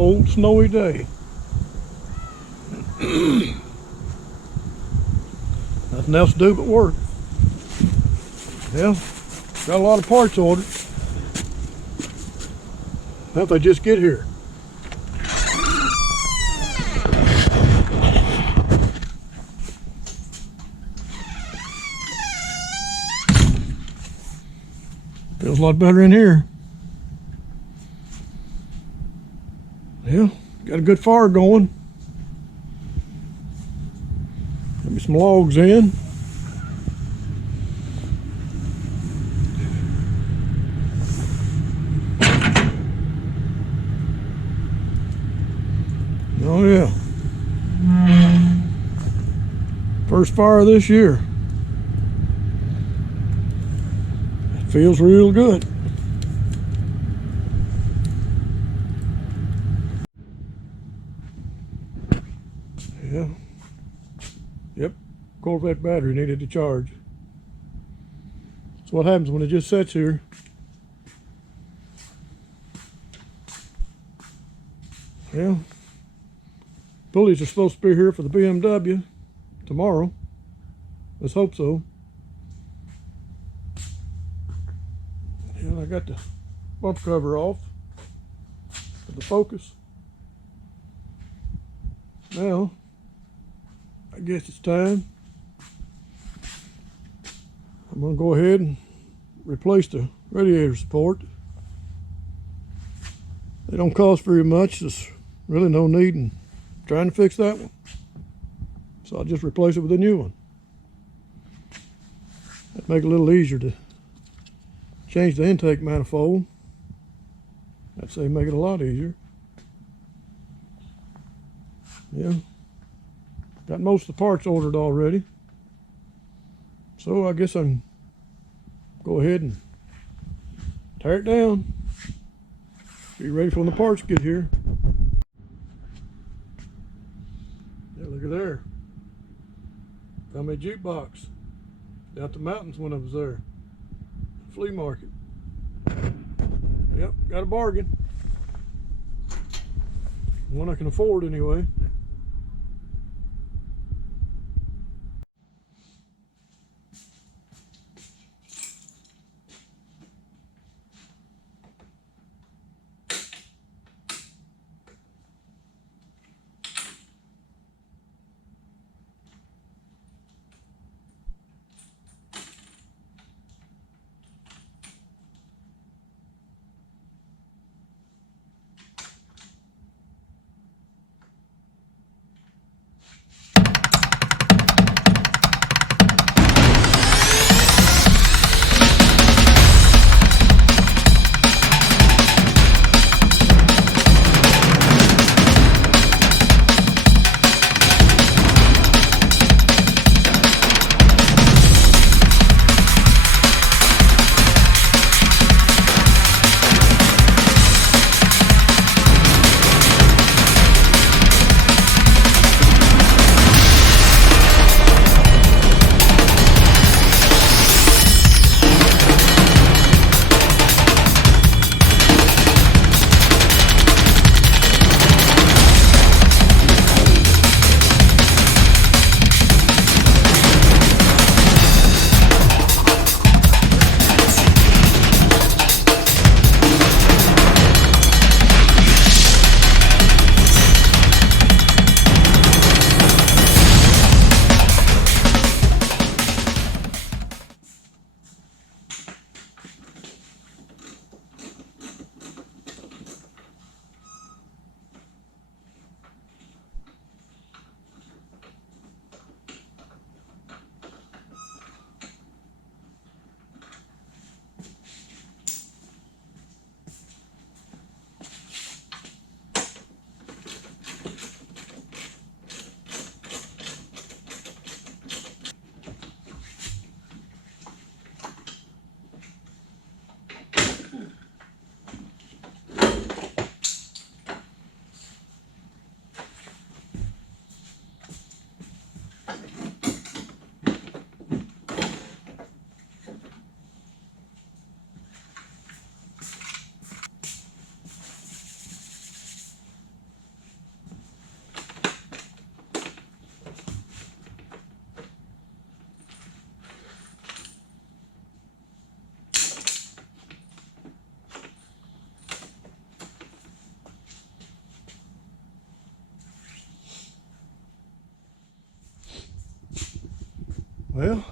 cold, snowy day. Nothing else to do but work. Yeah, got a lot of parts ordered. Now if they just get here. Feels a lot better in here. Yeah, got a good fire going. Got me some logs in. Oh yeah. First fire this year. It feels real good. Yeah. Yep. Corvette battery needed to charge. That's what happens when it just sits here. Yeah. Pulleys are supposed to be here for the BMW tomorrow. Let's hope so. Yeah, I got the bumper cover off for the Focus. Now, I guess it's time. I'm going to go ahead and replace the radiator support. They don't cost very much. There's really no need in trying to fix that one. So I'll just replace it with a new one. That'd make it a little easier to change the intake manifold. I'd say make it a lot easier. Yeah. Got most of the parts ordered already. So I guess I can go ahead and tear it down. Be ready for when the parts get here. Yeah, look at there. Found me a jukebox down at the mountains when I was there. Flea market. Yep, got a bargain. One I can afford anyway. Well,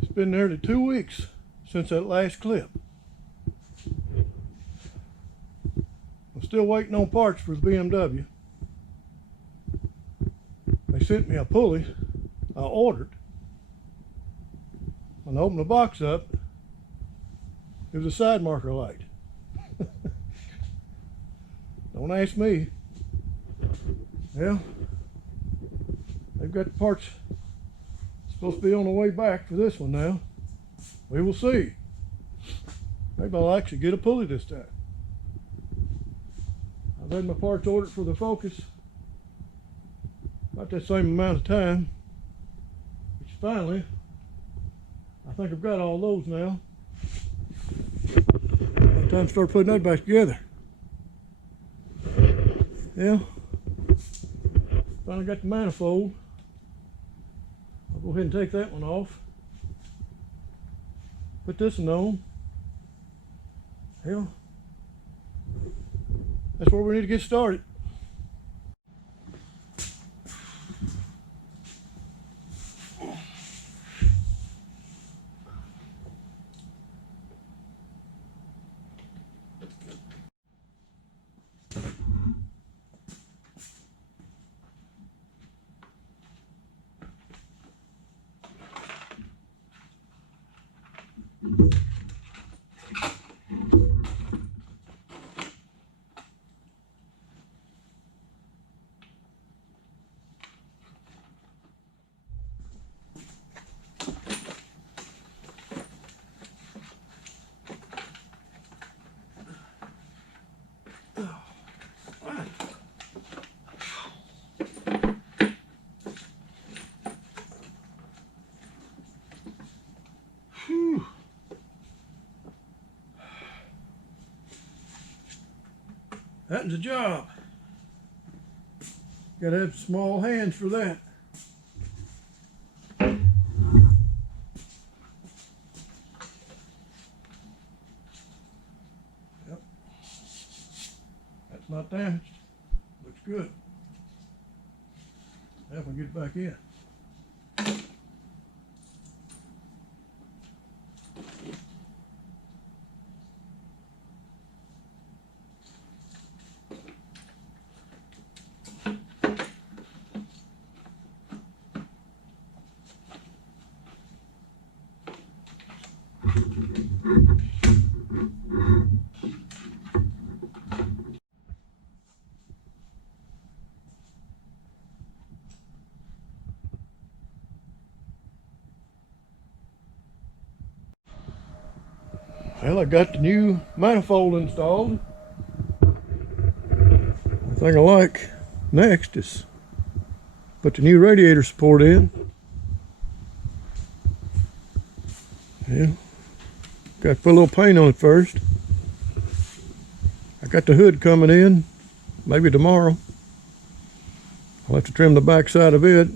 it's been nearly 2 weeks since that last clip. I'm still waiting on parts for the BMW. They sent me a pulley I ordered. When I opened the box up, it was a side marker light. Don't ask me. Well, they've got the parts supposed to be on the way back for this one now. We will see. Maybe I'll actually get a pulley this time. I've had my parts ordered for the Focus about that same amount of time, which finally, I think I've got all those now. By the time I start putting that back together. Yeah, finally got the manifold. I'll go ahead and take that one off. Put this one on. Yeah, that's where we need to get started. That's a job. Gotta have small hands for that. Yep. That's not damaged. Looks good. Now if we get it back in. Well, I got the new manifold installed. The thing I like next is put the new radiator support in. Yeah, got to put a little paint on it first. I got the hood coming in, maybe tomorrow. I'll have to trim the back side of it.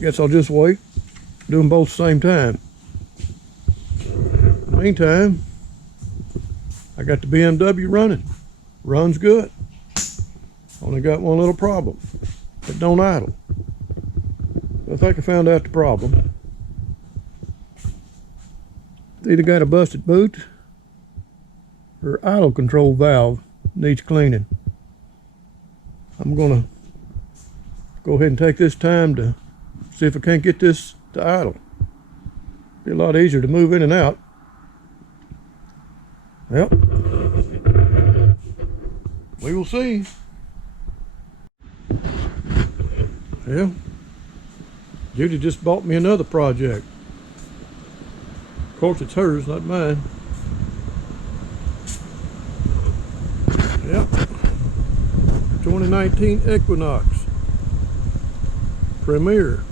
Guess I'll just wait, do them both at the same time. In the meantime, I got the BMW running. Runs good. Only got one little problem. It don't idle. I think I found out the problem. It's either got a busted boot or idle control valve needs cleaning. I'm gonna go ahead and take this time to see if I can't get this to idle. Be a lot easier to move in and out. Yep. We will see. Yeah. Judy just bought me another project. Of course it's hers, not mine. Yep. 2019 Equinox Premier.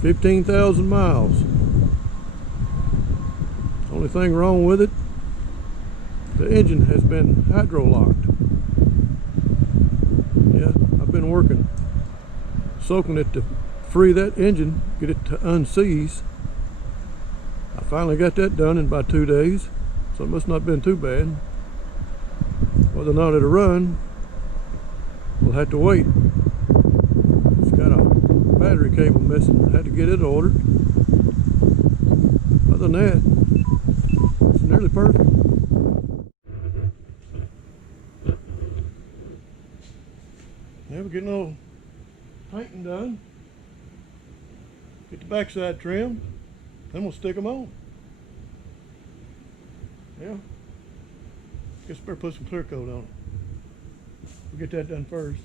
15,000 miles. Only thing wrong with it, the engine has been hydro-locked. Yeah, I've been working, soaking it to free that engine, get it to unseize. I finally got that done in about 2 days, so it must not have been too bad. Whether or not it'll run, we'll have to wait. It's got a battery cable missing. I had to get it ordered. Other than that, it's nearly perfect. Yeah, we're getting a little painting done. Get the backside trimmed, then we'll stick them on. Yeah. Guess we better put some clear coat on it. We'll get that done first.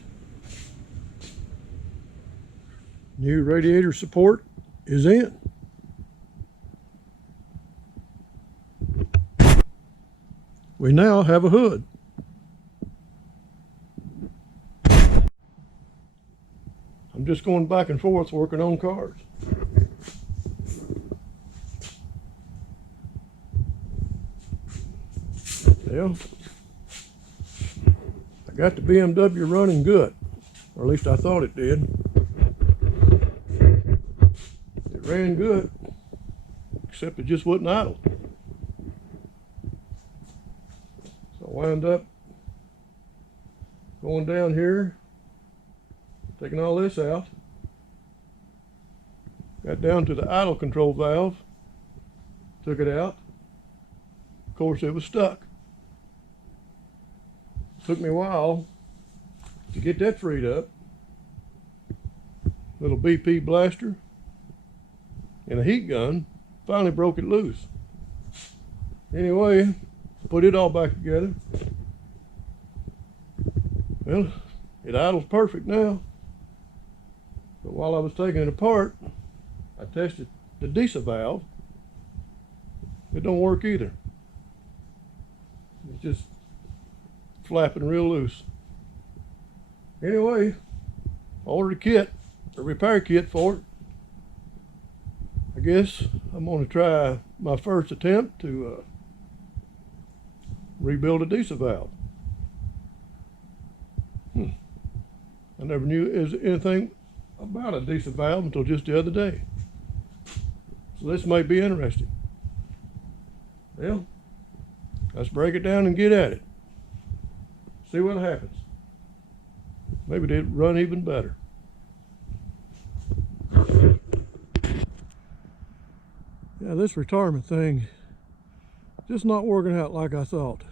New radiator support is in. We now have a hood. I'm just going back and forth working on cars. Yeah. I got the BMW running good, or at least I thought it did. It ran good, except it just wouldn't idle. So I wound up going down here, taking all this out. Got down to the idle control valve, took it out. Of course, it was stuck. Took me a while to get that freed up. Little BP blaster and a heat gun finally broke it loose. Anyway, put it all back together. Well, it idles perfect now. But while I was taking it apart, I tested the diesel valve. It don't work either. It's just flapping real loose. Anyway, I ordered a kit, a repair kit for it. I guess I'm going to try my first attempt to rebuild a diesel valve. I never knew anything about a diesel valve until just the other day. So this may be interesting. Well, let's break it down and get at it. See what happens. Maybe it'd run even better. Yeah, this retirement thing just not working out like I thought.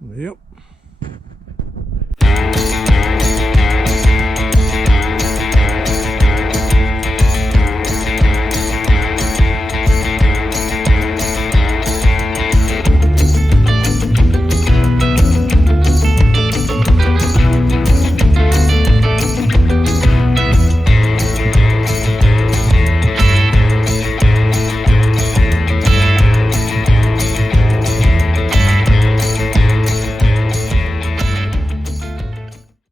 Yep.